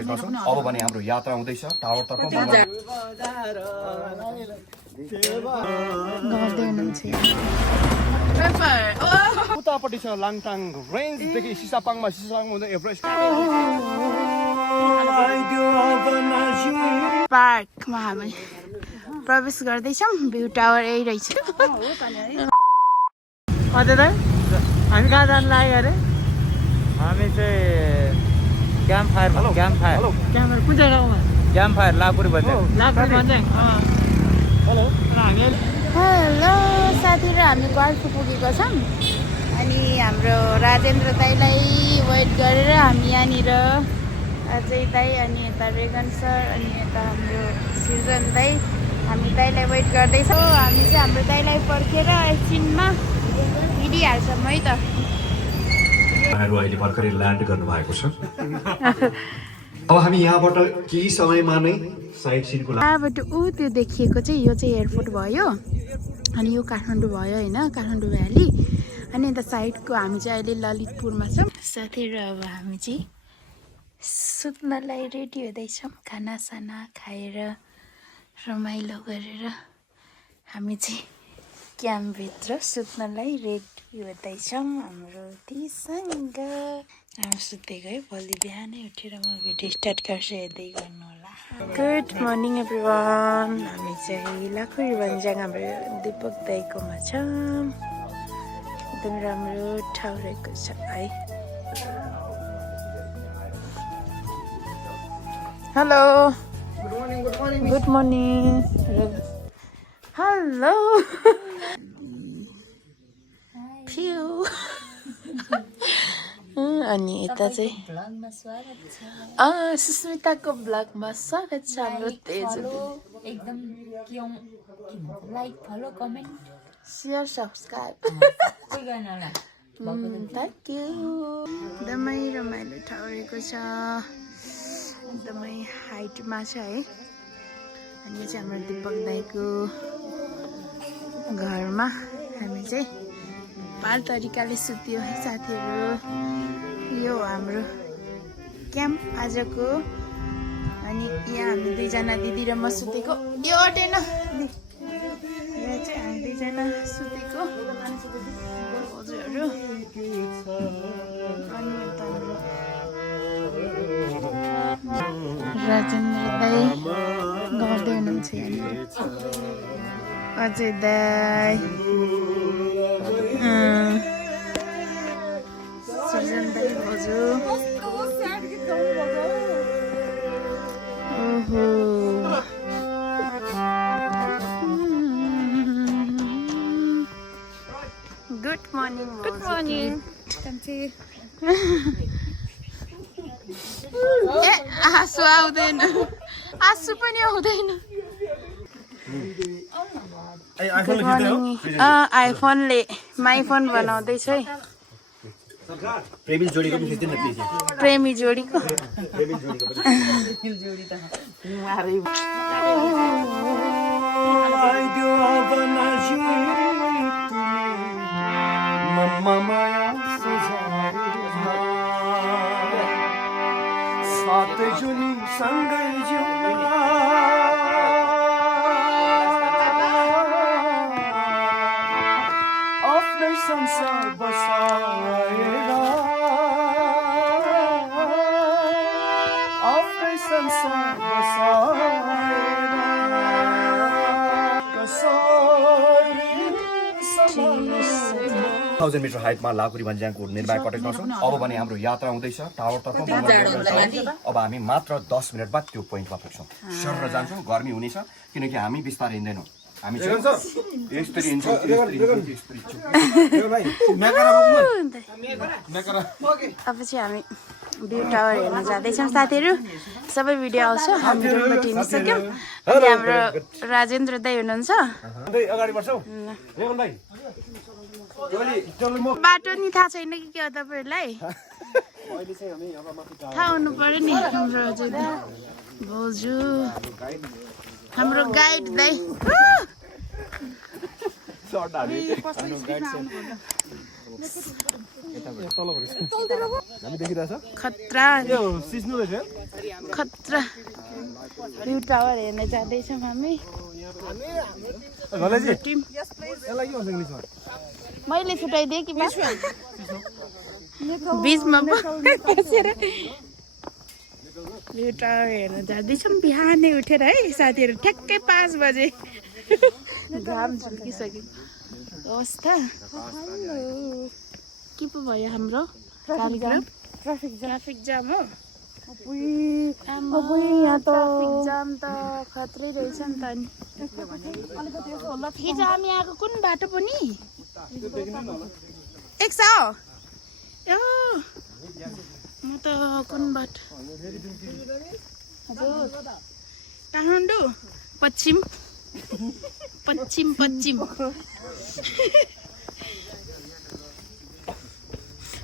कटेजमा छौँ। अब भने हाम्रो यात्रा हुँदैछ टावरतर्फ। उतापट्टि छ लाङटाङ रेन्जदेखि सिसापाङमा हुँदै एभरेस्ट पार्कमा हामी प्रवेश गर्दैछौँ। भ्यू टावर यही रहेछ। हामी कहाँ जानु लाग्यो अरे? हामी चाहिँ क्याम्पफायर कुन चाहिँ ठाउँमा? क्याम्पफायर लाकुरी बजार। हेलो साथीहरू, हामी गल्फ पुगेको छौँ। अनि हाम्रो राजेन्द्र दाईलाई वेट गरेर हामी यहाँनिर अजय दाई अनि यता रेगन सर अनि यता हाम्रो सृजन दाई, हामी दाईलाई वेट गर्दैछौँ। हामी चाहिँ हाम्रो दाईलाई पर्खेर एकछिनमा हिँडिहाल्छौँ है त। अहिले भर्खरै ल्यान्ड गर्नुभएको छ। अब हामी यहाँबाट केही समयमा नै साइट सिनको लागि यहाँबाट त्यो देखिएको चाहिँ यो चाहिँ एयरपोर्ट भयो। अनि यो काठमाडौँ भयो होइन, काठमाडौँ भ्याली। अनि यता साइडको हामी चाहिँ अहिले ललितपुरमा छौँ। साथीहरू अब हामी चाहिँ सुत्नलाई रेडी हुँदैछौँ। खानासाना खाएर रमाइलो गरेर हामी चाहिँ क्याम्पभित्र सुत्नलाई रेडी हुँदैछौँ हाम्रो दिसँग। हामी सुतेको है, भोलि बिहानै उठेर म भिडियो स्टार्ट गर्छु, हेर्दै गर्नु होला। Good morning everyone. हामी चाहिँ लाखुरी भन्ज्याङ हाम्रो दिपक दाईकोमा छौँ। एकदम राम्रो ठाउँ रहेको छ है। Hello good morning. हेलो अनि यता चाहिँ सुस्मिताको ब्लगमा स्वागत छ। हाम्रो तेज एकदम like follow comment share subscribe thank you. एकदमै रमाइलो ठाउँ रहेको छ, एकदमै हाइटमा छ है। अनि यो चाहिँ हाम्रो दिपक दाईको घरमा हामी चाहिँ पार तरिकाले सुत्यो है साथीहरू। यो हाम्रो क्याम्प आजको। अनि यहाँ हामी दुईजना दिदी र म सुतेको। यो अटेन, यहाँ चाहिँ हामी दुईजना सुतेको हजुरहरू। अनि यता हाम्रो राजेन्द्र दाई गर्दै हुनुहुन्छ यहाँनिर। अजय दाई, सृजन दाई भाउजू। ओहो गुड मर्निङ। Good morning. ए आँसु आउँदैन, आँसु पनि आउँदैन। आइफोनले माइफोन बनाउँदैछ है। प्रेमी जोडीको पनि खिच्दैन प्लिज। प्रेमी जोडीको संसार बसाएर आफ्नै संसार बसाएर 1000 मिटर हाइटमा लाकुरी भन्ज्याङको निर्माण कटेजमा छौँ। अब भने हाम्रो यात्रा हुँदैछ टावरतर्फ। अब हामी मात्र 10 मिनट बाद त्यो पोइन्टमा पुग्छौँ। सर जान्छौँ, गर्मी हुनेछ किनकि हामी बिस्तारै हिँड्दैनौँ। हामी चाहिँ यस्तरी हिँड्छौँ। अब चाहिँ हामी भ्यू टावर हेर्न जाँदैछौँ साथीहरू। सबै भिडियो आउँछ। हामी रुमबाट हिँडिसक्यौँ। अनि हाम्रो राजेन्द्र दाई हुनुहुन्छ। बाटो नि थाहा छैन कि के हो तपाईँहरूलाई? थाहा हुनु पर्यो नि। हाम्रो अजय भाउजू, हाम्रो गाइड दाई। हामी देखिरहेछ खतरा सिस्नु रहेछ खतरा भ्यू टावर हेर्न जाँदैछौँ हामी टिम यसलाई के भन्छ इङ्ग्लिसमा मैले छुट्याइदिएँ कि बिचमा बसेर भ्यू टावर हेर्न जाँदैछौँ बिहानै उठेर है साथीहरू ठ्याक्कै 5 बजे घाम झुल्किसक्यो अवस्था के पो भयो हाम्रो कार्यक्रम ट्राफिक जाम हो ट्राफिक जाम त खत्रै रहेछ नि त नि हिजो हामी आएको कुन बाटो पनि 100 म त कुन बाटो हजुर काठमाडौँ पश्चिम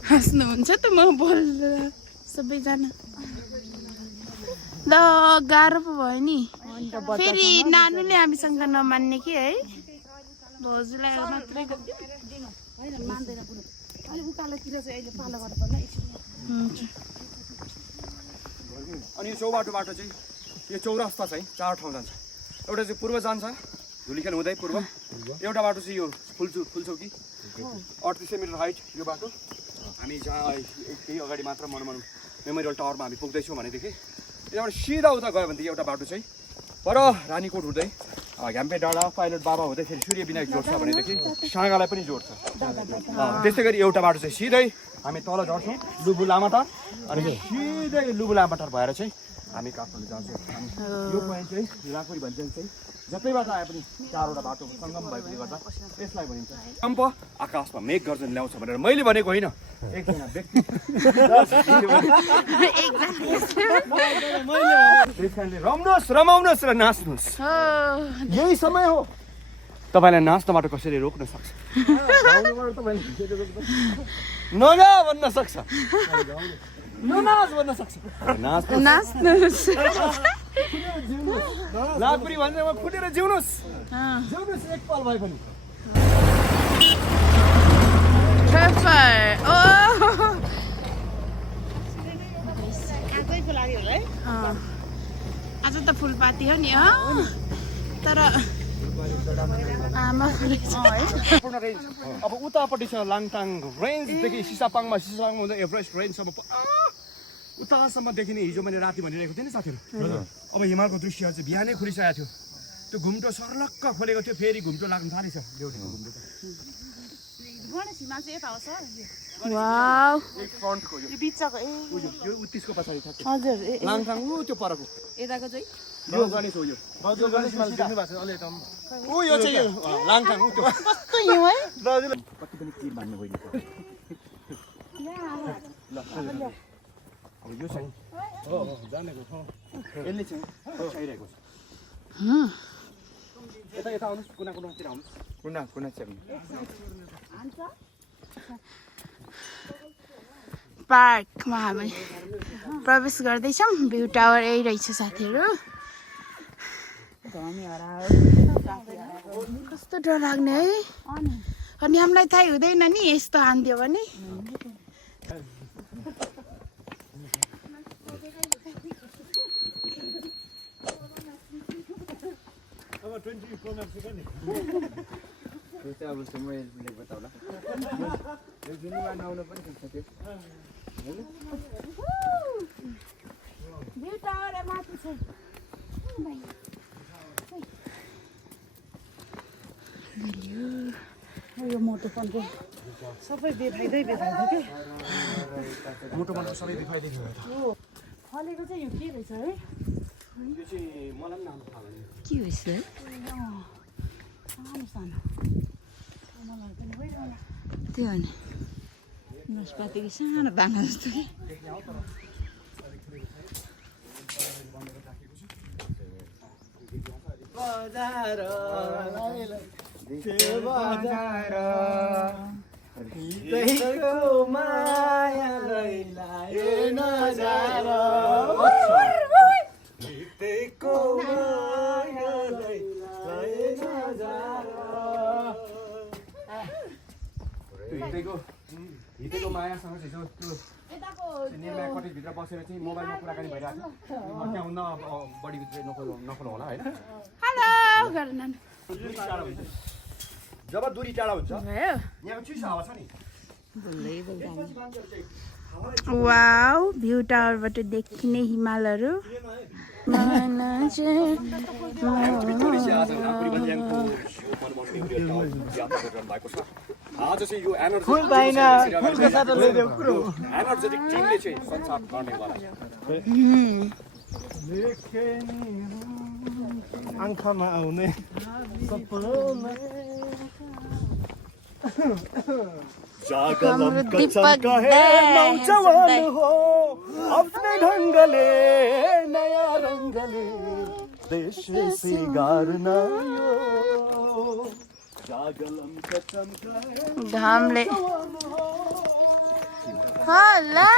हाँस्नुहुन्छ त म बोल्दा सबैजना ल गाह्रो पो भयो नि फेरि नानुले हामीसँग नमान्ने कि है भाउजूलाई मात्रै अनि यो चौबाटोबाट चाहिँ यो चौरास्ता चाहिँ 4 ठाउँ जान्छ एउटा चाहिँ पूर्व जान्छ धुलीखेल हुँदै पूर्व एउटा बाटो चाहिँ यो फुलचौकी 3800 मिटर हाइट यो बाटो हामी जहाँ केही अगाडि मात्र मनमन मेमोरियल टावरमा हामी पुग्दैछौँ भनेदेखि यहाँबाट सिधा उता गयो भनेदेखि एउटा बाटो चाहिँ पर रानीकोट हुँदै घ्याम्पे डाँडा पाइलट बाबा हुँदै फेरि सूर्य विनायक जोड्छ भनेदेखि साँगालाई पनि जोड्छ त्यस्तै गरी एउटा बाटो चाहिँ सिधै हामी तल झर्छौँ लुबु लामाटार अनि सिधै लुबु लामाटार भएर चाहिँ हामी काठमाडौँ जान्छौँ यो पोइन्ट चाहिँ लाकुरी भन्छन् चाहिँ जतैबाट आए पनि 4वटा बाटो सङ्गम भएकोले गर्दा यसलाई भनिन्छ कम्प आकाशमा मेघ गर्जन ल्याउँछ भनेर मैले भनेको होइन एकजना व्यक्ति त्यस कारणले रम्नुहोस् रमाउनुहोस् र नाच्नुहोस् यही समय हो तपाईँलाई नाच्नबाट कसरी रोक्न सक्छ नगा भन्न सक्छ ननाच भन्न सक्छ नाच्नुहोस् लाकुरी भनेर फुटेर जिउनुहोस् एक पल भए पनि आज त फुलपाती हो नि तर आमा अब उतापट्टि छ लाङटाङ रेन्जदेखि सिसापाङमा हुँदै एभरेस्ट रेन्जसम्म उतासम्म देखिने हिजो मैले राति भनिरहेको थिएँ नि साथीहरू अब हिमालको दृश्यहरू चाहिँ बिहानै खुलिसकेको थियो त्यो घुम्टो सर्लक्क खोलेको थियो फेरि घुम्टो लाग्नु थालेछ देउडीको घुम्टो उत्तिसको पछाडि हजुर लाङटाङ त्यो परको यताको चाहिँ यो गणेश हो यो यो चाहिँ लाङटाङ त्यो कस्तो हिउँ है कति पनि तिर मान्नु होइन अब यो चाहिँ जानेको यसले चाहिँ चाहिरहेको छ यता आउनुहोस् कुनातिर आउनुहोस् कुना चाहिँ पार्कमा हामी प्रवेश गर्दैछौँ भ्यू टावर यही रहेछ साथीहरू कस्तो डर लाग्ने है अनि हामीलाई थाहै हुँदैन नि यस्तो हान्थ्यो भने यो मोटो फोनको सबै देखाइदै के मोटो मोटो सबै देखाइदिएको फलेको चाहिँ यो के रहेछ है यो चाहिँ मलाई पनि नाम थाहा भएन के रहेछ सानो सानो त्यो हो नि नास्पातीको सानो दाना जस्तो कि दिदीको मायासँग चाहिँ त्यो निर्माण कटेजभित्र बसेर चाहिँ मोबाइलमा कुराकानी भइरहेको छ त्यहाँ हुन्न बढी नखोलो होला होइन हेलो गर्न जब दूरी टाढा हुन्छ यहाँ चिसो हावा छ नि वाउ भ्यू टावरबाट देखिने हिमालहरू आज चाहिँ यो एनर्जेटिक टिमले चाहिँ संसार गर्नेवाला छ आँखामा आउने सपना हाम्रो दीपक नौजवान हो आफ्नै ढङ्गले नयाँ रङ्गले देश सिगार्न घामले होला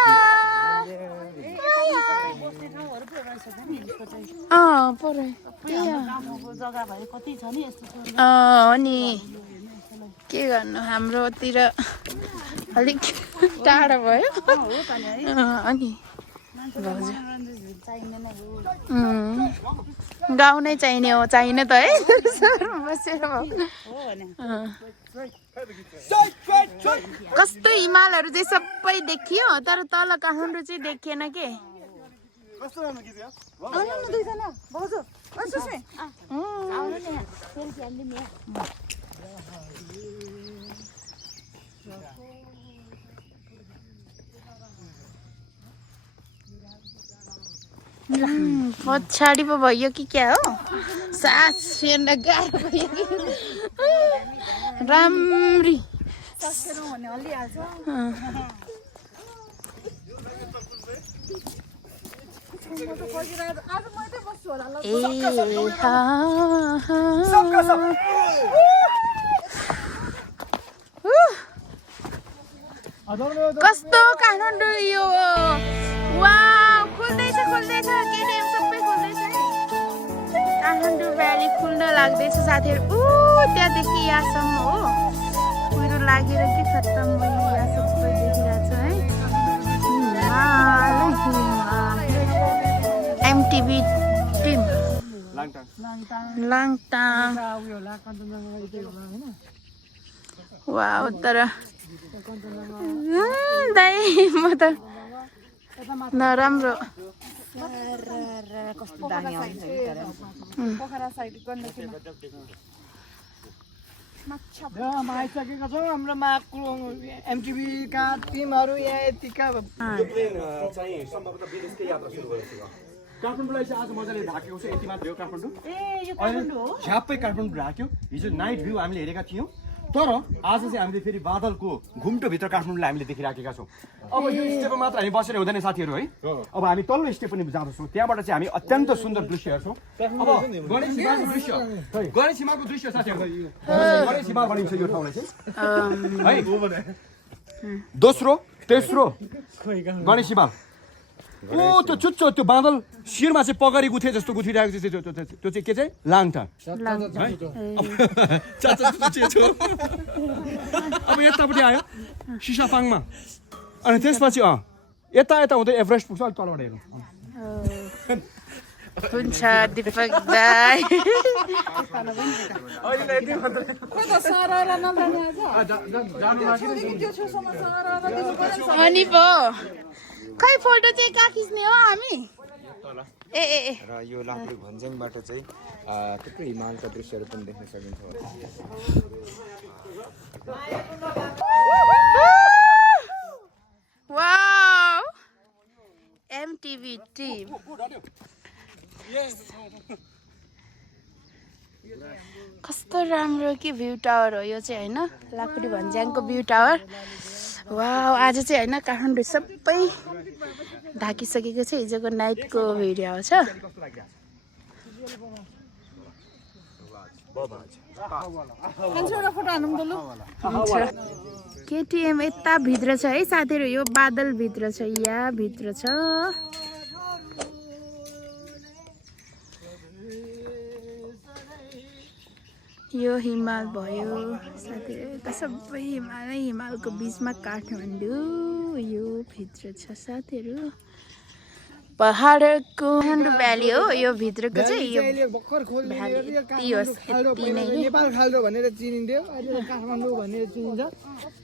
अनि के गर्नु हाम्रोतिर अलिक टाढो भयो अनि गाउँ नै चाहिने हो चाहिने त है बसेर कस्तो हिमालहरू चाहिँ सबै देखियो तर तल काठमाडौँ चाहिँ देखिएन के पछाडि पो भयो कि क्या हो सास फेर्न गाह्रो भयो कि राम्री कस्तो काठमाडौँ यो वाउ खुल्दैछ केटीएम सबै खुल्दैछ काठमाडौँ भ्याली खुल्न लाग्दैछ साथीहरू त्यहाँदेखि यहाँसम्म हो कुहिरो लागेर के खत्तम भयो यहाँ सबै देखिरहेको छ है एमटिभी टिम लाङटाङ वाउ तर दाइ म त नराम्रो आइसकेका छौँ हाम्रो माको एमटिभीका टिमहरू यहाँ यतिका चाहिँ सम्भवतः विदेशकै यात्रा सुरु गरेको थियो काठमाडौँलाई चाहिँ आज मजाले ढाकेको छ यति मात्र हो काठमाडौँ झ्याप्पै काठमाडौँ ढाक्यो हिजो नाइट भ्यू हामीले हेरेका थियौँ तर आज चाहिँ हामीले फेरि बादलको घुम्टोभित्र काठमाडौँलाई हामीले देखिराखेका छौँ अब यो स्टेपमा मात्र हामी बसेर हुँदैन साथीहरू है अब हामी तल्लो स्टेप पनि जाँदैछौँ त्यहाँबाट चाहिँ हामी अत्यन्त सुन्दर दृश्य हेर्छौँ अब गणेश हिमालको दृश्य साथीहरू गणेश हिमाल भनिन्छ यो ठाउँलाई चाहिँ है दोस्रो तेस्रो गणेश हिमाल त्यो चुच्चो त्यो बादल शिरमा चाहिँ पगरी गुथे जस्तो गुथिरहेको छ त्यो चाहिँ के चाहिँ लाङटाङ अब यतापट्टि आयो सिसापाङमा अनि त्यसपछि यता हुँदै एभरेस्ट पुग्छ अलिक तलबाट हेर्नु हुन्छ दीपक दाइ अनि पो खै फोटो चाहिँ कहाँ खिच्ने हो हामी ए र यो लाकुरी भन्ज्याङबाट चाहिँ थुप्रै हिमालका दृश्यहरू पनि देख्न सकिन्छ वाउ एमटिभी टिम कस्तो राम्रो कि भ्यू टावर हो यो चाहिँ होइन लाकुरी भन्ज्याङको भ्यू टावर वाउ आज चाहिँ होइन काठमाडौँ सबै ढाकिसकेको छ हिजोको नाइटको भिडियो छ केटिएम यता भित्र छ है साथीहरू यो बादल भित्र छ यहाँ भित्र छ यो हिमाल भयो साथीहरू त सबै हिमालको बिचमा काठमाडौँ यो भित्र छ साथीहरू पहाडको काठमाडौँ भ्याली हो यो भित्रको चाहिँ यो भर्खर भ्याली यति होस् यति नै नेपाल खाल्डो भनेर चिनिन्थ्यो अहिले काठमाडौँ भनेर चिनिन्छ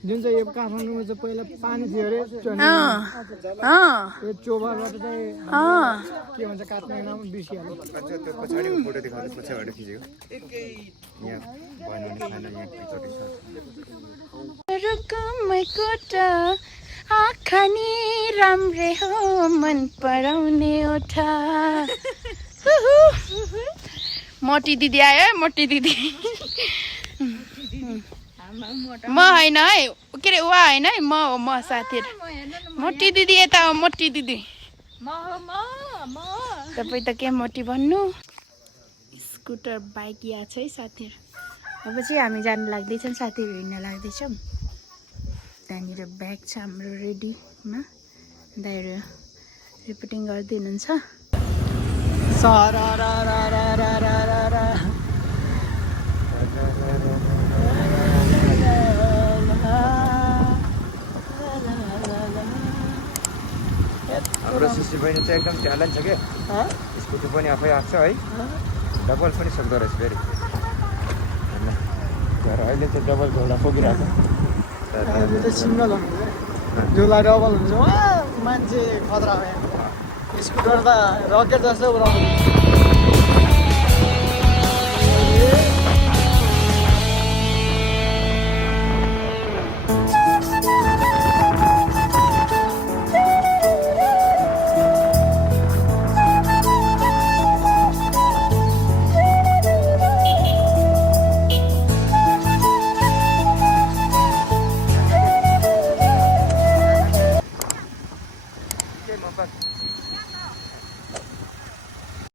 जुन चाहिँ यो काठमाडौँमा चाहिँ पहिला पानी थियो अरे यो चोबाबाट चाहिँ के भन्छ काठमाडौँ नाम बिर्सिहाल्यो त्यो पछाडिको फोटो देखाउँदा पछाडिबाट खिचेको यहाँ भएन भने खाना यहाँ एकचोटि छ आँखा नि राम्रै हो मन पराउने ओठा मोटी दिदी आयो है मोटी दिदी म होइन है के अरे वा होइन है म हो म साथीहरू मोटी दिदी यता हो मोटी दिदी तपाईँ त के मोटी भन्नु स्कुटर बाइक यहाँ छ है साथीहरू अब चाहिँ हामी जानु लाग्दैछौँ साथीहरू हिँड्न लाग्दैछौँ त्यहाँनिर ब्याग छ हाम्रो रेडीमा दाइहरू रिपोर्टिङ गर्दै हुनुहुन्छ हाम्रो सुशी बहिनी चाहिँ एकदम ट्यालेन्ट छ क्या स्कुटी पनि आफै आएको छ है डबल पनि सक्दो रहेछ फेरि अहिले चाहिँ डबल घोडा पुगिरहेको सिङ्गल जोलाई डबल हुन्छ मान्छे खतरा भयो स्कुटर त रकेट जस्तो उडाउँछ